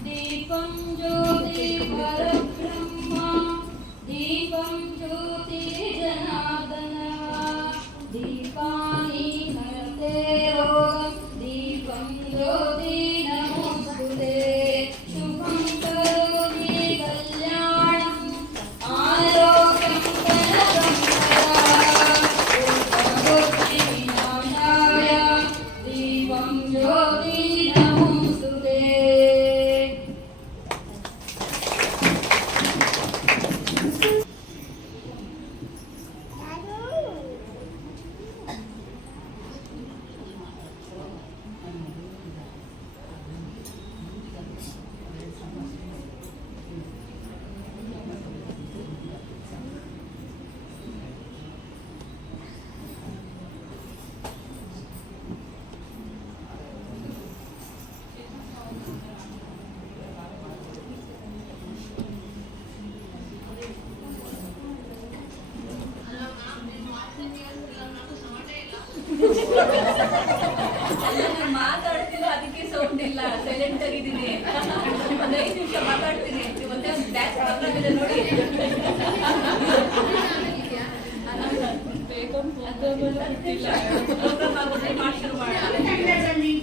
दीपं ज्योति परब्रह्म दीपं ज्योति ಮಾತಾಡ್ತಿಲ್ಲ ಅದಕ್ಕೆ ಸೌಂಡ್ ಇಲ್ಲ. ಸೈಲೆಂಟ್ ಆಗಿದ್ದೀನಿ ಒಂದ್ ಐದು ನಿಮಿಷ ಮಾತಾಡ್ತೀನಿ. ಬ್ಯಾಕ್ ಪ್ರಾಬ್ಲಮ್ ಇದೆ ನೋಡಿ.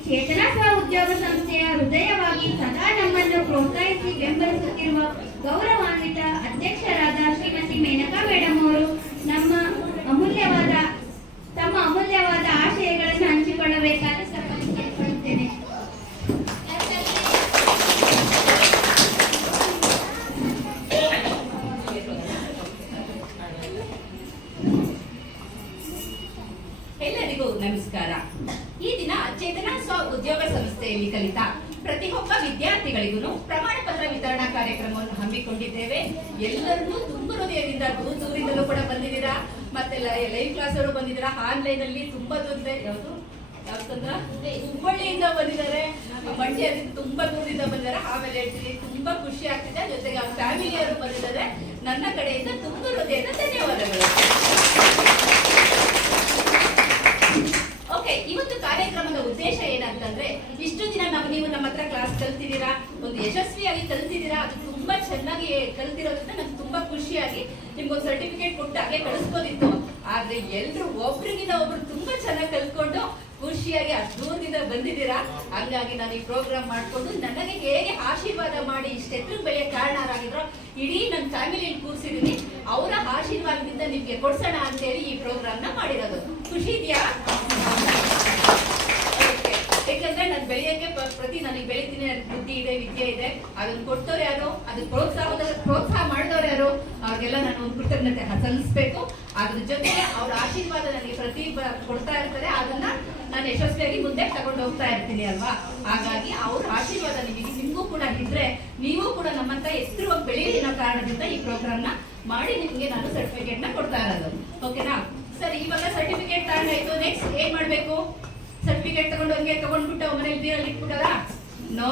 ಚೇತನ ಸ್ವ ಉದ್ಯೋಗ ಸಂಸ್ಥೆಯ ಹೃದಯವಾಗಿ ಸದಾ ನಮ್ಮನ್ನು ಪ್ರೋತ್ಸಾಹಿಸಿ ಬೆಂಬಲಿಸುತ್ತಿರುವ ಗೌರವಾನ್ವಿತ ಎಲ್ಲರಿಗೂ ನಮಸ್ಕಾರ. ಈ ದಿನ ಚೇತನ ಸ್ವ ಉದ್ಯೋಗ ಸಂಸ್ಥೆಯಲ್ಲಿ ಕಲಿತ ಪ್ರತಿಯೊಬ್ಬ ವಿದ್ಯಾರ್ಥಿಗಳಿಗೂ ಪ್ರಮಾಣ ಪತ್ರ ವಿತರಣಾ ಕಾರ್ಯಕ್ರಮವನ್ನು ಹಮ್ಮಿಕೊಂಡಿದ್ದೇವೆ. ಎಲ್ಲರನ್ನೂ ತುಂಬ ಹೃದಯದಿಂದ ದೂರ ದೂರಿಂದಲೂ ಕೂಡ ಬಂದಿದ್ದೀರಾ? ಮತ್ತೆ ಲೈವ್ ಕ್ಲಾಸ್ ಅವರು ಬಂದಿದ್ದೀರಾ? ಆನ್ಲೈನ್ ಅಲ್ಲಿ ತುಂಬಾ ತೊಂದರೆ ಯಾವುದು? ಯಾವ್ದಂದ್ರ ಹುಬ್ಬಳ್ಳಿಯಿಂದ ಬಂದಿದ್ದಾರೆ. ಮಂಡ್ಯದಿಂದ ತುಂಬಾ ದೂರದಿಂದ ಬಂದಿದ್ದಾರೆ. ಆಮೇಲೆ ತುಂಬಾ ಖುಷಿ ಆಗ್ತಿದೆ. ಜೊತೆಗೆ ಫ್ಯಾಮಿಲಿಯವರು ಬಂದಿದ್ದಾರೆ. ನನ್ನ ಕಡೆಯಿಂದ ತುಂಬ ಹೃದಯದ ಧನ್ಯವಾದಗಳು ಓಕೆ ಇವತ್ತು ಕಾರ್ಯಕ್ರಮದ ಉದ್ದೇಶ ಏನಂತಂದ್ರೆ ಇಷ್ಟು ದಿನ ನಾವು ನೀವು ನಮ್ಮ ಹತ್ರ ಕ್ಲಾಸ್ ಕಲ್ತಿದ್ದೀರಾ? ಒಂದು ಯಶಸ್ವಿಯಾಗಿ ಕಲ್ತಿದ್ದೀರಾ? ಅದು ತುಂಬಾ ಚೆನ್ನಾಗಿ ಕಲ್ತಿರೋದ್ರಿಂದ ನಂಗೆ ತುಂಬಾ ಖುಷಿಯಾಗಿ ನಿಮ್ಗೊಂದು ಸರ್ಟಿಫಿಕೇಟ್ ಕೊಟ್ಟು ಹಾಗೆ ಕಳಿಸ್ಬೋದಿತ್ತು. ಆದ್ರೆ ಎಲ್ರು ಒಬ್ರಿಗಿಂತ ಒಬ್ರು ತುಂಬಾ ಚೆನ್ನಾಗಿ ಕಲ್ತ್ಕೊಂಡು ಖುಷಿಯಾಗಿ ದೂರದಿಂದ ಬಂದಿದ್ದೀರಾ? ಹಂಗಾಗಿ ನಾನು ಈ ಪ್ರೋಗ್ರಾಮ್ ಮಾಡ್ಕೊಂಡು ನನಗೆ ಹೇಗೆ ಆಶೀರ್ವಾದ ಮಾಡಿ ಇಷ್ಟೆತ್ರ ಬೆಳೆಯ ಕಾರಣರಾಗಿದ್ರು, ಇಡೀ ನನ್ನ ಫ್ಯಾಮಿಲಿಯಲ್ಲಿ ಕೂರಿಸಿದೀನಿ. ಅವರ ಆಶೀರ್ವಾದದಿಂದ ನಿಮ್ಗೆ ಕೊಡ್ಸೋಣ ಅಂತೇಳಿ ಈ ಪ್ರೋಗ್ರಾಮ್ನ ಮಾಡಿರೋದು. ಖುಷಿ ಇದೆಯಾ? ನಾನು ಬೆಳೆಯಕ್ಕೆ ಪ್ರತಿ ನನಗೆ ಬೆಳಿತೀನಿ ನನಗೆ ಬುದ್ಧಿ ಇದೆ, ವಿದ್ಯೆ ಇದೆ ಅದನ್ನ ಕೊಟ್ಟವ್ರು ಯಾರು? ಅದನ್ನ ಪ್ರೋತ್ಸಾಹ ಪ್ರೋತ್ಸಾಹ ಮಾಡಿದವ್ರು ಯಾರು? ಅವ್ರಿಗೆಲ್ಲ ನಾನು ಒಂದು ಕೃತಜ್ಞತೆ ಸಲ್ಲಿಸ್ಬೇಕು. ಅದ್ರ ಜೊತೆಗೆ ಅವ್ರ ಆಶೀರ್ವಾದ ನನಗೆ ಪ್ರತಿ ಕೊಡ್ತಾ ಇರ್ತಾರೆ. ಅದನ್ನ ನಾನು ಯಶಸ್ವಿಯಾಗಿ ಮುಂದೆ ತಗೊಂಡು ಹೋಗ್ತಾ ಇರ್ತೀನಿ ಅಲ್ವಾ? ಹಾಗಾಗಿ ಅವ್ರ ಆಶೀರ್ವಾದ ನಿಮಗೆ ನಿಮಗೂ ಕೂಡ ಇದ್ರೆ ನೀವು ಕೂಡ ನಮ್ಮಂತ ಎತ್ತರವಾಗಿ ಬೆಳೆಯಲಿನ ಕಾರಣದಿಂದ ಈ ಪ್ರೋಗ್ರಾಮ್ನ ಮಾಡಿ ನಿಮ್ಗೆ ನಾನು ಸರ್ಟಿಫಿಕೇಟ್ನ ಕೊಡ್ತಾ ಇರೋದು. ಓಕೆನಾ ಸರಿ, ಇವಾಗ ಸರ್ಟಿಫಿಕೇಟ್ ತಗೊಂಡಾಯ್ತು ನೆಕ್ಸ್ಟ್ ಏನ್ ಮಾಡ್ಬೇಕು? ಸರ್ಟಿಫಿಕೇಟ್ ತಗೊಂಡು ಹಂಗೆ ತಗೊಂಡ್ಬಿಟ್ಟು ಮನೇಲಿ ಬೀರಲ್ಲಿ ಇಟ್ಬಿಡಲ್ಲ ನೋ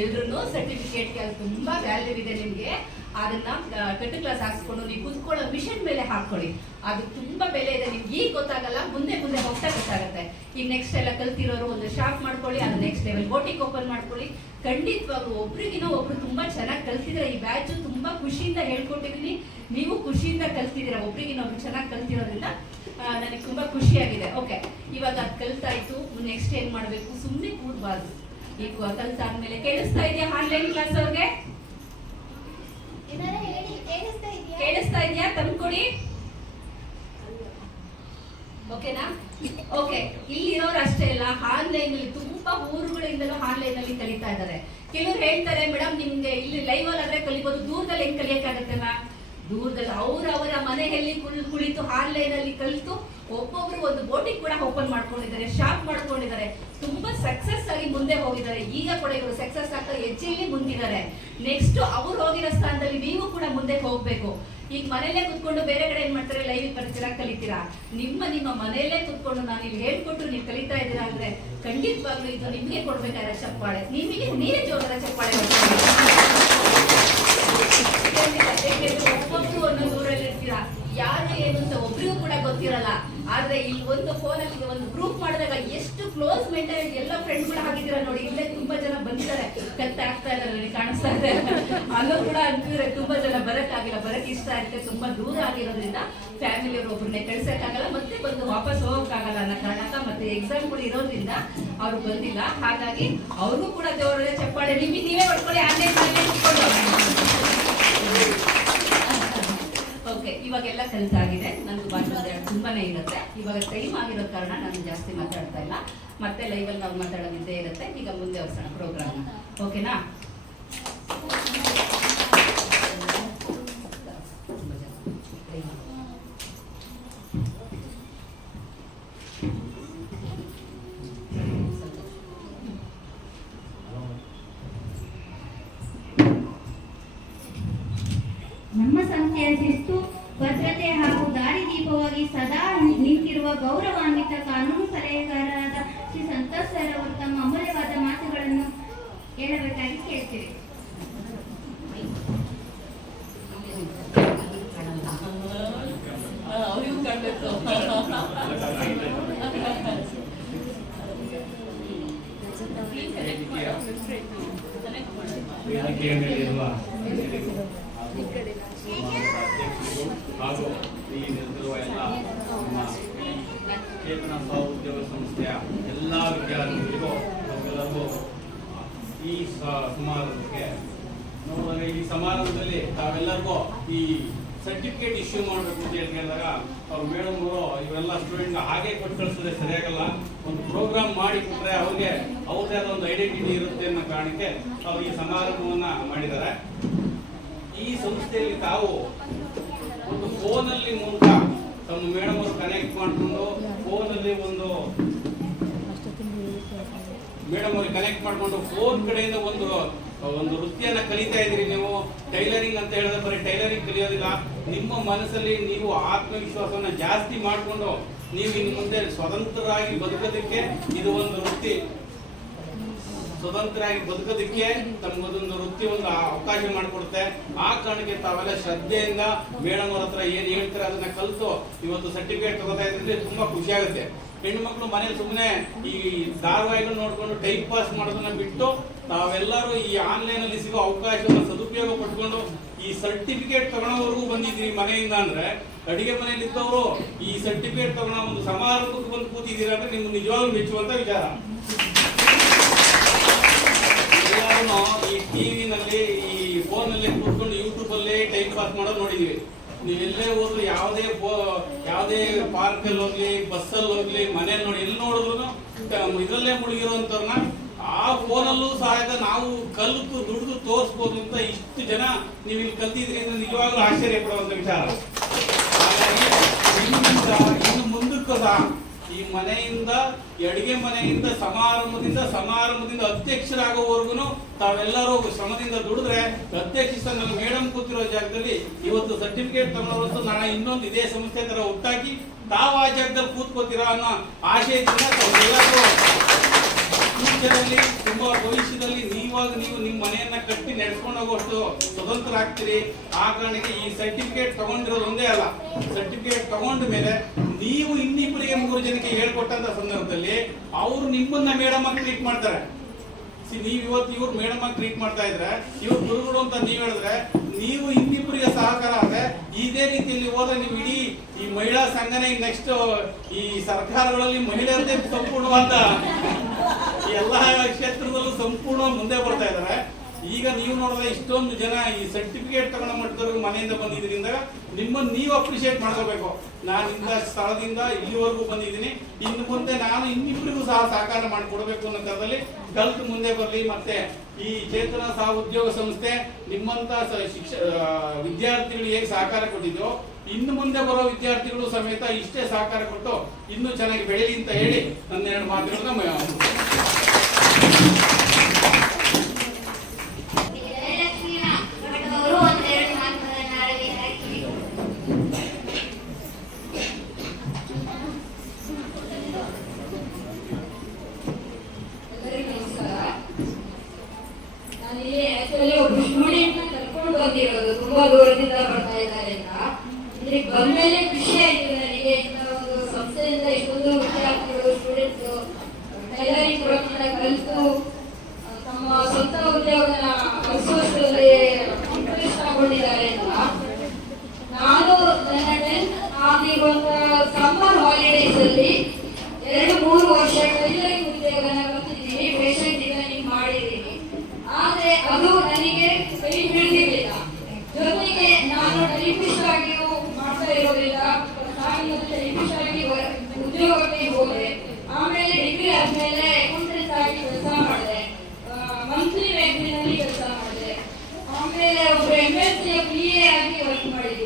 ಎಲ್ರು ಸರ್ಟಿಫಿಕೇಟ್ಗೆ ಅದು ತುಂಬಾ ವ್ಯಾಲ್ಯೂ ಇದೆ ನಿಮ್ಗೆ. ಅದನ್ನ ಕಟ್ಟು ಕ್ಲಾಸ್ ಹಾಕ್ಸ್ಕೊಂಡು ನೀವು ಕುತ್ಕೊಳ್ಳೋ ಮಿಷನ್ ಮೇಲೆ ಹಾಕೊಳ್ಳಿ ಅದು ತುಂಬಾ ಬೆಲೆ ಇದೆ. ನಿಮ್ಗೆ ಈಗ ಗೊತ್ತಾಗಲ್ಲ, ಮುಂದೆ ಮುಂದೆ ಹೋಗ್ತಾ ಗೊತ್ತಾಗುತ್ತೆ. ಈಗ ನೆಕ್ಸ್ಟ್ ಎಲ್ಲ ಕಲ್ತಿರೋರು ಒಂದು ಶಾಪ್ ಮಾಡ್ಕೊಳ್ಳಿ, ಅದು ನೆಕ್ಸ್ಟ್ ಲೆವೆಲ್ ಬೋಟಿಕ್ ಓಪನ್ ಮಾಡ್ಕೊಳ್ಳಿ. ಖಂಡಿತವಾಗ್ಲೂ ಒಬ್ರಿಗಿನ ಒಬ್ರು ತುಂಬಾ ಚೆನ್ನಾಗಿ ಕಲ್ತಿದ್ರೆ, ಈ ಬ್ಯಾಚ್ ತುಂಬಾ ಖುಷಿಯಿಂದ ಹೇಳ್ಕೊಟ್ಟಿದೀನಿ ನೀವು ಖುಷಿಯಿಂದ ಕಲ್ತಿದ್ದೀರಾ ಒಬ್ರಿಗಿನ ಒಬ್ರು ಚೆನ್ನಾಗಿ ಕಲ್ತಿರೋದ್ರಿಂದ. ನನಗೆ ತುಂಬಾ ಖುಷಿಯಾಗಿದೆ. ಓಕೆ ಇವಾಗ ಅದು ಕಲ್ತಾಯ್ತು ನೆಕ್ಸ್ಟ್ ಏನ್ ಮಾಡ್ಬೇಕು? ಸುಮ್ಮನೆ ಕೂಡ್ಬಾರ್ದು. ಈಗ ಕಲ್ತಾದ್ಮೇಲೆ ಕೇಳಿಸ್ತಾ ಇದೆಯಾ ಆನ್ಲೈನ್ ಕ್ಲಾಸ್ ಅವ್ರಿಗೆ? ಕೇಳಿಸ್ತಾ ಇದೆಯಾ? ತಂದ್ಕೊಡಿ ಓಕೆನಾ ಓಕೆ ಇಲ್ಲಿರೋರು ಅಷ್ಟೇ ಅಲ್ಲ ಆನ್ಲೈನ್ ಅಲ್ಲಿ ತುಂಬಾ ಊರುಗಳಿಂದಲೂ ಆನ್ಲೈನ್ ಅಲ್ಲಿ ಕಲಿತಾ ಇದ್ದಾರೆ. ಕೆಲವ್ರು ಹೇಳ್ತಾರೆ ಮೇಡಮ್ ನಿಮ್ಗೆ ಇಲ್ಲಿ ಲೈವ್ ಅಲ್ಲಿ ಆದ್ರೆ ಕಲಿಬಹುದು ದೂರದಲ್ಲಿ ಹೆಂಗ್ ಕಲಿಯಕ್ಕಾಗತ್ತೆ ಮ್ಯಾಮ್? ದೂರದಲ್ಲಿ ಅವ್ರವರ ಮನೆಯಲ್ಲಿ ಕುಳ್ ಕುಳಿತು ಆನ್ಲೈನ್ ಅಲ್ಲಿ ಕಲಿತು ಒಬ್ಬೊಬ್ರು ಒಂದು ಬೋಟಿಂಗ್ ಕೂಡ ಓಪನ್ ಮಾಡ್ಕೊಂಡಿದ್ದಾರೆ ಶಾಪ್ ಮಾಡ್ಕೊಂಡಿದ್ದಾರೆ. ತುಂಬಾ ಸಕ್ಸಸ್ ಆಗಿ ಮುಂದೆ ಹೋಗಿದ್ದಾರೆ. ಈಗ ಕೂಡ ಇವರು ಸಕ್ಸಸ್ ಆಗ್ತಾ ಹೆಜ್ಜೆಯಲ್ಲಿ ಮುಂದಿದ್ದಾರೆ ನೆಕ್ಸ್ಟ್ ಅವ್ರು ಹೋಗಿರೋ ಸ್ಥಾನದಲ್ಲಿ ನೀವು ಕೂಡ ಮುಂದೆ ಹೋಗ್ಬೇಕು. ಈಗ ಮನೆಯಲ್ಲೇ ಕುತ್ಕೊಂಡು ಬೇರೆ ಕಡೆ ಏನ್ ಮಾಡ್ತಾರೆ? ಲೈವ್ ಬರ್ತೀರಾ? ಕಲಿತೀರಾ? ನಿಮ್ಮ ನಿಮ್ಮ ಮನೆಯಲ್ಲೇ ಕುತ್ಕೊಂಡು ನಾನು ಇಲ್ಲಿ ಹೇಳ್ಕೊಟ್ಟು ನೀವು ಕಲಿತಾ ಇದ್ದೀರಾ ಅಂದ್ರೆ ಖಂಡಿತವಾಗ್ಲೂ ಇದು ನಿಮ್ಗೆ ಕೊಡ್ಬೇಕಾದ್ರೆ ಚಪ್ಪಾಳೆ. ನಿಮಗೆ ನೀವೇ ಜೋಗದ ಚಪ್ಪಾಳೆ ಒಬ್ಬೊಬ್ರು ಊರಲ್ಲಿ ಇರ್ತೀರಾ? ಯಾರು ಏನು ಅಂತ ಒಬ್ರಿಗೂ ಕೂಡ ಗೊತ್ತಿರಲ್ಲ. ಆದ್ರೆ ಇಲ್ಲಿ ಒಂದು ಫೋನ್ ಅಲ್ಲಿ ಒಂದು ಗ್ರೂಪ್ ಮಾಡಿದಾಗ ಎಷ್ಟು ಕ್ಲೋಸ್ ಮೆಂಟಲ್ ಎಲ್ಲ ಫ್ರೆಂಡ್ಗಳು ಆಗಿದ್ದೀರಾ ನೋಡಿ. ಇಲ್ಲೇ ತುಂಬಾ ಜನ ಬಂದಿದ್ದಾರೆ. ಕತ್ತೆ ಆಗ್ತಾ ಇದಾರೆ ನನಗೆ ಕಾಣಿಸ್ತಾ ಇದೆ. ಅಲ್ಲೂ ಕೂಡ ಅಂತಿದ್ರೆ ತುಂಬಾ ಜನ ಬರಕ್ಕಾಗಿಲ್ಲ. ಬರಕ್ ಇಷ್ಟ ಆಗುತ್ತೆ ತುಂಬಾ ದೂರ ಆಗಿರೋದ್ರಿಂದ ಫ್ಯಾಮಿಲಿಯವರು ಒಬ್ಬರನ್ನೇ ಕಳ್ಸಕ್ಕಾಗಲ್ಲ. ಮತ್ತೆ ಬಂದು ವಾಪಸ್ ಹೋಗಕ್ಕಾಗಲ್ಲ ಅನ್ನೋ ಕಾರಣಕ್ಕ ಮತ್ತೆ ಕೂಡ ಇರೋದ್ರಿಂದ ಅವ್ರು ಬಂದಿಲ್ಲ. ಹಾಗಾಗಿ ಅವ್ರಿಗೂ ಕೂಡ ದೇವರೇ ಚಪ್ಪಾಳೆ. ನಿಮಗೆ ನೀವೇ ಹೊಡ್ಕೊಳ್ಳಿ ಆನ್ಲೈನ್ ಓಕೆ ಇವಾಗೆಲ್ಲ ಆಗಿದೆ. ನಂದು ಭಾಷೆ ತುಂಬಾನೇ ಇರುತ್ತೆ. ಇವಾಗ ಟೈಮ್ ಆಗಿರೋ ಕಾರಣ ನಾನು ಜಾಸ್ತಿ ಮಾತಾಡ್ತಾ ಇಲ್ಲ. ಮತ್ತೆ ಲೈವಲ್ಲಿ ನಾವು ಮಾತಾಡೋದಿದ್ದೇ ಇರುತ್ತೆ. ಈಗ ಮುಂದೆ ಹೋಗ್ಸೋಣ ಪ್ರೋಗ್ರಾಮ್ ಓಕೆನಾ ಹೇಳಬೇಕಾಗಿ ಕೇಳ್ತೀರಿ ಹಾಗೂ ಈ ನಿಂತಿರುವ ಎಲ್ಲ ನಮ್ಮ ಚೇತನ ಸಹೋದ್ಯೋಗ ಸಂಸ್ಥೆಯ ಎಲ್ಲ ವಿದ್ಯಾರ್ಥಿಗಳಿಗೂ ಈ ಸಮಾರಂಭಕ್ಕೆ. ನೋಡಿದ್ರೆ ಈ ಸಮಾರಂಭದಲ್ಲಿ ತಾವೆಲ್ಲರಿಗೂ ಈ ಸರ್ಟಿಫಿಕೇಟ್ ಇಶ್ಯೂ ಮಾಡಬೇಕು ಅಂತ ಹೇಳಿ ಕೇಳಿದಾಗ ಅವ್ರು ಮೇಡಮ್ ಅವರು ಇವೆಲ್ಲ ಸ್ಟೂಡೆಂಟ್ ಹಾಗೆ ಕೊಟ್ಟು ಕಳಿಸಿದ್ರೆ ಸರಿಯಾಗಲ್ಲ. ಒಂದು ಪ್ರೋಗ್ರಾಮ್ ಮಾಡಿ ಕೊಟ್ಟರೆ ಅವ್ರಿಗೆ ಅವ್ರದೇ ಆದ ಒಂದು ಐಡೆಂಟಿಟಿ ಇರುತ್ತೆ ಅನ್ನೋ ಕಾರಣಕ್ಕೆ ಅವ್ರು ಈ ಸಮಾರಂಭವನ್ನ ಮಾಡಿದ್ದಾರೆ. ಈ ಸಂಸ್ಥೆಯಲ್ಲಿ ತಾವು ಒಂದು ಫೋನಲ್ಲಿ ಮೂಲಕ ತಮ್ಮ ಮೇಡಮ್ ಅವರು ಕನೆಕ್ಟ್ ಮಾಡಿಕೊಂಡು ಫೋನಲ್ಲಿ ಒಂದು ಮೇಡಮ್ ಅವ್ರಿಗೆ ಕನೆಕ್ಟ್ ಮಾಡಿಕೊಂಡು ಫೋನ್ ಕಡೆಯಿಂದ ಒಂದು ಒಂದು ವೃತ್ತಿಯನ್ನ ಕಲಿತಾ ಇದ್ರಿ ನೀವು. ಟೈಲರಿಂಗ್ ಅಂತ ಹೇಳಿದ್ರೆ ಬರೀ ಟೈಲರಿಂಗ್ ಕಲಿಯೋದಿಲ್ಲ. ನಿಮ್ಮ ಮನಸ್ಸಲ್ಲಿ ನೀವು ಆತ್ಮವಿಶ್ವಾಸವನ್ನ ಜಾಸ್ತಿ ಮಾಡಿಕೊಂಡು ನೀವು ಇನ್ನು ಮುಂದೆ ಸ್ವತಂತ್ರರಾಗಿ ಬದುಕೋದಕ್ಕೆ ಇದು ಒಂದು ವೃತ್ತಿ. ಸ್ವತಂತ್ರರಾಗಿ ಬದುಕೋದಕ್ಕೆ ತಮ್ಮದೊಂದು ವೃತ್ತಿ ಒಂದು ಅವಕಾಶ ಮಾಡಿಕೊಡುತ್ತೆ. ಆ ಕಾರಣಕ್ಕೆ ತಾವೆಲ್ಲ ಶ್ರದ್ಧೆಯಿಂದ ಮೇಡಮ್ ಅವ್ರ ಹತ್ರ ಏನು ಹೇಳ್ತಾರೆ ಅದನ್ನ ಕಲಿತು ಇವತ್ತು ಸರ್ಟಿಫಿಕೇಟ್ ತಗೋತಾ ಇದ್ರೆ ತುಂಬಾ ಖುಷಿ ಆಗುತ್ತೆ. ಹೆಣ್ಣು ಮಕ್ಕಳು ಮನೇಲಿ ಸುಮ್ಮನೆ ಈ ಧಾರಾವಾಹಿಗಳು ನೋಡ್ಕೊಂಡು ಟೈಮ್ ಪಾಸ್ ಮಾಡೋದನ್ನ ಬಿಟ್ಟು ತಾವೆಲ್ಲರೂ ಈ ಆನ್ಲೈನ್ ಅಲ್ಲಿ ಸಿಗೋ ಅವಕಾಶವನ್ನು ಸದುಪಯೋಗ ಪಡ್ಕೊಂಡು ಈ ಸರ್ಟಿಫಿಕೇಟ್ ತಗೊಳ್ಳೋವರೆಗೂ ಬಂದಿದ್ದೀರಿ ಮನೆಯಿಂದ ಅಂದ್ರೆ ಅಡಿಗೆ ಮನೆಯಲ್ಲಿ ಇದ್ದವರು ಈ ಸರ್ಟಿಫಿಕೇಟ್ ತಗೊಳ್ಳೋ ಒಂದು ಸಮಾರಂಭಕ್ಕೆ ಬಂದು ಕೂತಿದ್ದೀರಾ ಅಂದ್ರೆ ನಿಮ್ಗೆ ನಿಜವಾಗ್ಲೂ ಮೆಚ್ಚುವಂತ ವಿಚಾರ. ಎಲ್ಲರೂ ಈ ಟಿವಿನಲ್ಲಿ ಈ ಫೋನಲ್ಲಿ ಕೂತ್ಕೊಂಡು ಯೂಟ್ಯೂಬ್ ಅಲ್ಲಿ ಟೈಮ್ ಪಾಸ್ ಮಾಡೋದು ನೋಡಿದೀವಿ ನೀವೆಲ್ಲೇ ಹೋದ್ರು ಯಾವುದೇ ಯಾವುದೇ ಪಾರ್ಕ್ ಅಲ್ಲಿ ಹೋಗ್ಲಿ ಬಸ್ ಅಲ್ಲಿ ಹೋಗ್ಲಿ, ಮನೇಲಿ ನೋಡಿ ಎಲ್ಲಿ ನೋಡಿದ್ರು ಇದರಲ್ಲೇ ಮುಳುಗಿರುವಂತವ್ರನ್ನ ಆ ಫೋನಲ್ಲೂ ಸಹಾಯದ ನಾವು ಕಲಿತು, ದುಡಿದು ತೋರಿಸ್ಬೋದು ಅಂತ ಇಷ್ಟು ಜನ ನೀವು ಇಲ್ಲಿ ಕಲ್ತಿದ್ರಿ ಅಂದ್ರೆ ನಿಜವಾಗ್ಲೂ ಆಶ್ಚರ್ಯ ಪಡುವಂತ ವಿಚಾರ ಹಾಗಾಗಿ ಇನ್ನು ಮುಂದಕ್ಕೂ ಸಹ ಈ ಮನೆಯಿಂದ ಎಡಿಗೆ ಅಡಿಗೆ ಮನೆಯಿಂದ, ಸಮಾರಂಭದಿಂದ ಸಮಾರಂಭದಿಂದ ಅಧ್ಯಕ್ಷರಾಗೋವರೆಗೂ ತಾವೆಲ್ಲರೂ ಶ್ರಮದಿಂದ ದುಡಿದ್ರೆ ಅಧ್ಯಕ್ಷ ನನ್ನ ಮೇಡಮ್ ಕೂತಿರೋ ಜಾಗದಲ್ಲಿ ಇವತ್ತು ಸರ್ಟಿಫಿಕೇಟ್ ತಗೊಳ್ಳೋದು ನಾನು ಇನ್ನೊಂದು ಇದೇ ಸಂಸ್ಥೆ ತರ ಒಟ್ಟಾಗಿ ತಾವು ಆ ಜಾಗದಲ್ಲಿ ಕೂತ್ಕೋತೀರಾ ಅನ್ನೋ ಆಶಯದಿಂದ ತಾವೆಲ್ಲರೂ ಫ್ಯೂಚರಲ್ಲಿ, ತುಂಬಾ ಭವಿಷ್ಯದಲ್ಲಿ ನೀವಾಗ ನೀವು ನಿಮ್ಮ ಮನೆಯನ್ನ ಕಟ್ಟಿ ನಡ್ಕೊಂಡು ಹೋಗುವಷ್ಟು ಸ್ವತಂತ್ರ ಆಗ್ತೀರಿ ಆ ಕಾರಣಕ್ಕೆ ಈ ಸರ್ಟಿಫಿಕೇಟ್ ತಗೊಂಡಿರೋದು ಒಂದೇ ಅಲ್ಲ. ಸರ್ಟಿಫಿಕೇಟ್ ತಗೊಂಡ ಮೇಲೆ ನೀವು ಇನ್ನಿಬ್ಬರಿಗೆ ಮೂರು ಜನಕ್ಕೆ ಹೇಳ್ಕೊಟ್ಟಂತ ಸಂದರ್ಭದಲ್ಲಿ ಅವ್ರು ನಿಮ್ಮನ್ನ ಮೇಡಮ್ ಆಗಿ ಟ್ರೀಟ್ ಮಾಡ್ತಾರೆ. ನೀವ್ ಇವತ್ತು ಇವ್ರು ಮೇಡಮ್ ಆಗಿ ಟ್ರೀಟ್ ಮಾಡ್ತಾ ಇದ್ರೆ, ಇವ್ರು ಗುರುಗಳು ಅಂತ ನೀವ್ ಹೇಳಿದ್ರೆ, ನೀವು ಇನ್ನಿಬ್ಬರಿಗೆ ಸಹಕಾರ ಆದ್ರೆ, ಇದೇ ರೀತಿಯಲ್ಲಿ ಹೋದ್ರೆ ನೀವು ಇಡೀ ಈ ಮಹಿಳಾ ಸಂಘನೆ ನೆಕ್ಸ್ಟ್ ಈ ಸರ್ಕಾರಗಳಲ್ಲಿ ಮಹಿಳೆಯರದೇ ಸಂಪೂರ್ಣವಾದ ಎಲ್ಲಾ ಕ್ಷೇತ್ರದಲ್ಲೂ ಸಂಪೂರ್ಣ ಮುಂದೆ ಬರ್ತಾ ಇದಾರೆ. ಈಗ ನೀವು ನೋಡಿದ್ರೆ ಇಷ್ಟೊಂದು ಜನ ಈ ಸರ್ಟಿಫಿಕೇಟ್ ತಗೊಂಡ ಮಟ್ಟದವರು ಮನೆಯಿಂದ ಬಂದಿದ್ರಿಂದ ನಿಮ್ಮನ್ನು ನೀವು ಅಪ್ರಿಶಿಯೇಟ್ ಮಾಡ್ಕೋಬೇಕು. ನಾನು ಇಂಥ ಸ್ಥಳದಿಂದ ಇಲ್ಲಿವರೆಗೂ ಬಂದಿದ್ದೀನಿ. ಇನ್ನು ಮುಂದೆ ನಾನು ಇನ್ನಿಬ್ಬರಿಗೂ ಸಹ ಸಹಕಾರ ಮಾಡಿಕೊಡ್ಬೇಕು ಅನ್ನೋ ಥರದಲ್ಲಿ ಕಲ್ತು ಮುಂದೆ ಬರಲಿ. ಮತ್ತೆ ಈ ಚೇತನ ಸಹ ಉದ್ಯೋಗ ಸಂಸ್ಥೆ ನಿಮ್ಮಂತ ಶಿಕ್ಷ ವಿದ್ಯಾರ್ಥಿಗಳು ಹೇಗೆ ಸಹಕಾರ ಕೊಟ್ಟಿದ್ದೋ ಇನ್ನು ಮುಂದೆ ಬರೋ ವಿದ್ಯಾರ್ಥಿಗಳು ಸಮೇತ ಇಷ್ಟೇ ಸಹಕಾರ ಕೊಟ್ಟು ಇನ್ನೂ ಚೆನ್ನಾಗಿ ಬೆಳೀಲಿ ಅಂತ ಹೇಳಿ ನನ್ನ ಎರಡು ಮಾತುಗಳನ್ನ ಅಲ್ಲಿ ಆಕ್ಚುಲಿ ಕರ್ಕೊಂಡು ಬಂದಿರೋದು, ತುಂಬಾ ದೂರದಿಂದ ಬರ್ತಾ ಇದ್ದಾರೆ ಅಂತ. ಅಂದ್ರೆ ಬಂದ್ಮೇಲೆ ಖುಷಿ ಆಯ್ತು ನನಗೆ. ಇಂಥ ಒಂದು ಸಂಸ್ಥೆಯಿಂದ ಇಷ್ಟೊಂದು ವಿದ್ಯಾರ್ಥಿಗಳು ಸ್ಟೂಡೆಂಟ್ಸ್ ಟೈಲರಿಂಗ್ ವರ್ಕ್ನ ಕಲಿತು ತಮ್ಮ ಸ್ವಂತ ಉದ್ಯೋಗ ಹೊಸದಲ್ಲಿ ಇಂಟ್ರೆಸ್ಟ್ ತಗೊಂಡಿದ್ದಾರೆ ಅಂತ. ನಾನು ನನ್ನ ಟೆಂತ್ ಆಗಿ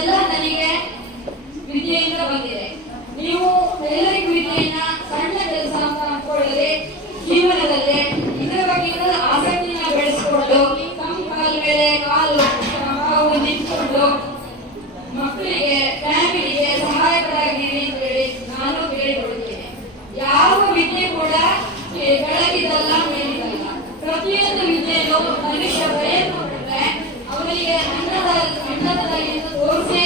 ಇದೆಲ್ಲ ನನಗೆ ವಿದ್ಯೆಯಿಂದ ಬಂದಿದೆ. ನೀವು ಎಲ್ಲರಿಗೂ ವಿದ್ಯೆಯನ್ನ ಸಣ್ಣ ಕೆಲಸ ಅಂತ ಅನ್ಕೊಳ್ಳದೆ ಜೀವನದಲ್ಲಿ ಎಂಬತ್ತೈದು ಕೋಟಿ